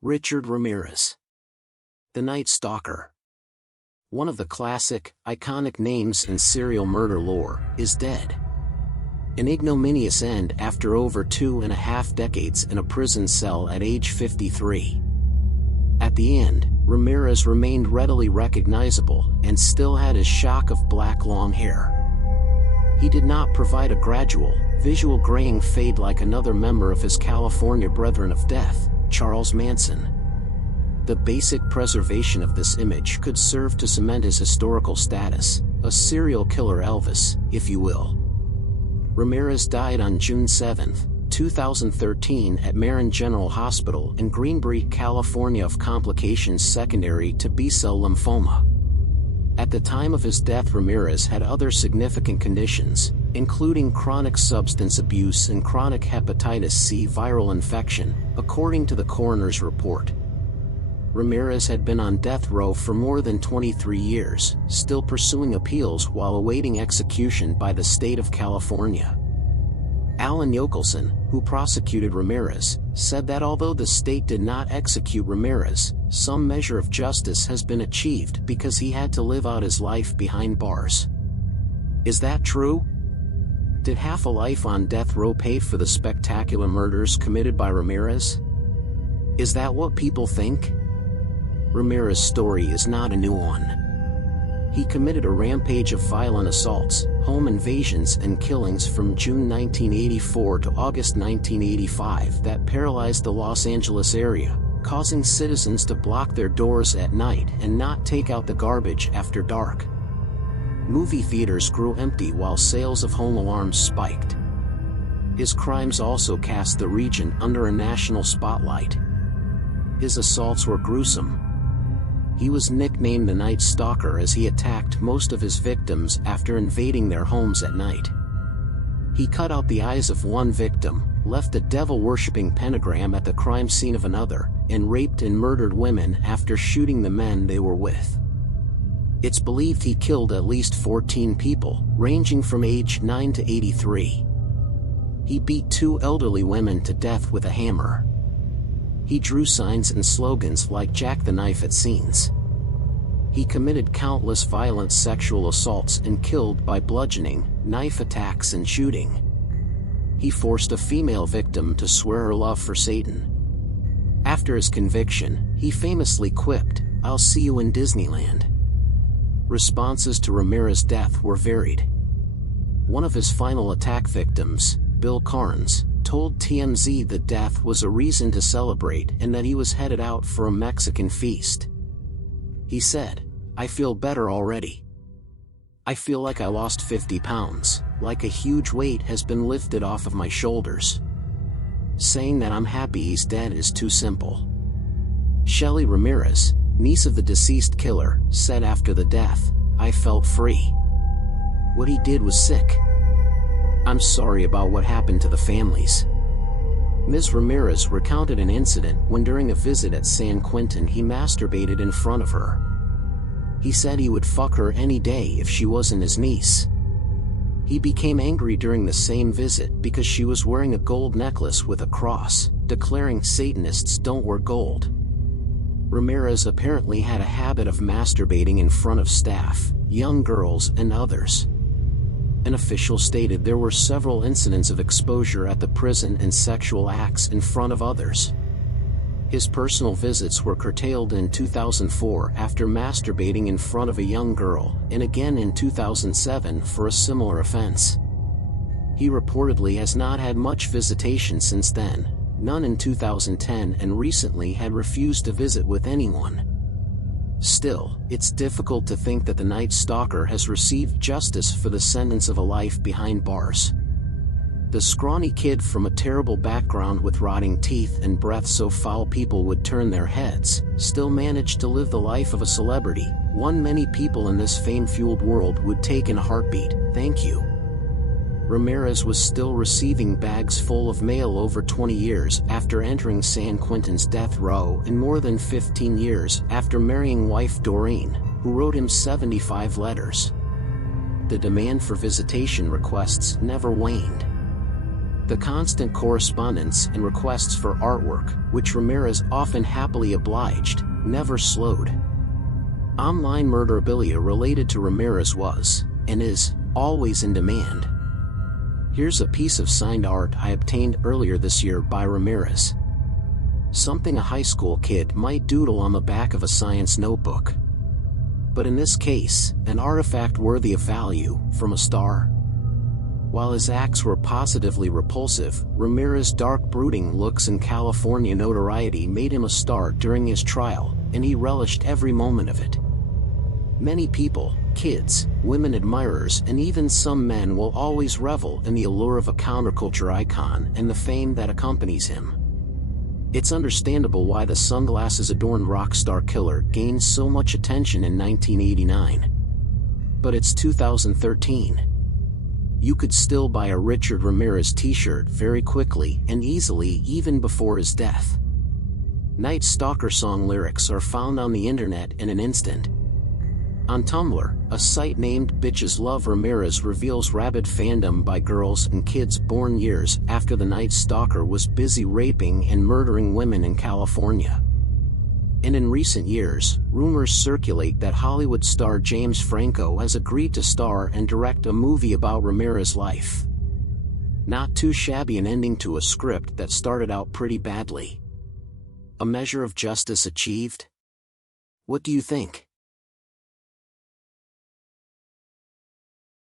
Richard Ramirez. The Night Stalker. One of the classic, iconic names in serial murder lore, is dead. An ignominious end after over 2.5 decades in a prison cell at age 53. At the end, Ramirez remained readily recognizable and still had his shock of black long hair. He did not provide a gradual, visual graying fade like another member of his California Brethren of Death, Charles Manson. The basic preservation of this image could serve to cement his historical status, a serial killer Elvis, if you will. Ramirez died on June 7, 2013 at Marin General Hospital in Greenbury, California of complications secondary to B-cell lymphoma. At the time of his death, Ramirez had other significant conditions, including chronic substance abuse and chronic hepatitis C viral infection, according to the coroner's report. Ramirez had been on death row for more than 23 years, still pursuing appeals while awaiting execution by the state of California. Alan Yokelson, who prosecuted Ramirez, said that although the state did not execute Ramirez, some measure of justice has been achieved because he had to live out his life behind bars. Is that true? Did half a life on death row pay for the spectacular murders committed by Ramirez? Is that what people think? Ramirez's story is not a new one. He committed a rampage of violent assaults, home invasions and killings from June 1984 to August 1985 that paralyzed the Los Angeles area, causing citizens to block their doors at night and not take out the garbage after dark. Movie theaters grew empty while sales of home alarms spiked. His crimes also cast the region under a national spotlight. His assaults were gruesome. He was nicknamed the Night Stalker as he attacked most of his victims after invading their homes at night. He cut out the eyes of one victim, left a devil-worshipping pentagram at the crime scene of another, and raped and murdered women after shooting the men they were with. It's believed he killed at least 14 people, ranging from age 9 to 83. He beat 2 elderly women to death with a hammer. He drew signs and slogans like "Jack the Knife" at scenes. He committed countless violent sexual assaults and killed by bludgeoning, knife attacks and shooting. He forced a female victim to swear her love for Satan. After his conviction, he famously quipped, "I'll see you in Disneyland." Responses to Ramirez's death were varied. One of his final attack victims, Bill Carnes, told TMZ that death was a reason to celebrate and that he was headed out for a Mexican feast. He said, "I feel better already. I feel like I lost 50 pounds, like a huge weight has been lifted off of my shoulders. Saying that I'm happy he's dead is too simple." Shelley Ramirez, niece of the deceased killer, said after the death, "I felt free. What he did was sick. I'm sorry about what happened to the families." Ms. Ramirez recounted an incident when during a visit at San Quentin he masturbated in front of her. He said he would fuck her any day if she wasn't his niece. He became angry during the same visit because she was wearing a gold necklace with a cross, declaring Satanists don't wear gold. Ramirez apparently had a habit of masturbating in front of staff, young girls and others. An official stated there were several incidents of exposure at the prison and sexual acts in front of others. His personal visits were curtailed in 2004 after masturbating in front of a young girl, and again in 2007 for a similar offense. He reportedly has not had much visitation since then, none in 2010, and recently had refused to visit with anyone. Still, it's difficult to think that the Night Stalker has received justice for the sentence of a life behind bars. The scrawny kid from a terrible background with rotting teeth and breath so foul people would turn their heads, still managed to live the life of a celebrity, one many people in this fame-fueled world would take in a heartbeat. Thank you. Ramirez was still receiving bags full of mail over 20 years after entering San Quentin's death row and more than 15 years after marrying wife Doreen, who wrote him 75 letters. The demand for visitation requests never waned. The constant correspondence and requests for artwork, which Ramirez often happily obliged, never slowed. Online murderabilia related to Ramirez was, and is, always in demand. Here's a piece of signed art I obtained earlier this year by Ramirez. Something a high school kid might doodle on the back of a science notebook. But in this case, an artifact worthy of value, from a star. While his acts were positively repulsive, Ramirez's dark brooding looks and California notoriety made him a star during his trial, and he relished every moment of it. Many people, kids, women admirers, and even some men will always revel in the allure of a counterculture icon and the fame that accompanies him. It's understandable why the sunglasses-adorned rock star killer gained so much attention in 1989. But it's 2013. You could still buy a Richard Ramirez t-shirt very quickly and easily even before his death. Night Stalker song lyrics are found on the internet in an instant. On Tumblr, a site named Bitches Love Ramirez reveals rabid fandom by girls and kids born years after the Night Stalker was busy raping and murdering women in California. And in recent years, rumors circulate that Hollywood star James Franco has agreed to star and direct a movie about Ramirez's life. Not too shabby an ending to a script that started out pretty badly. A measure of justice achieved? What do you think?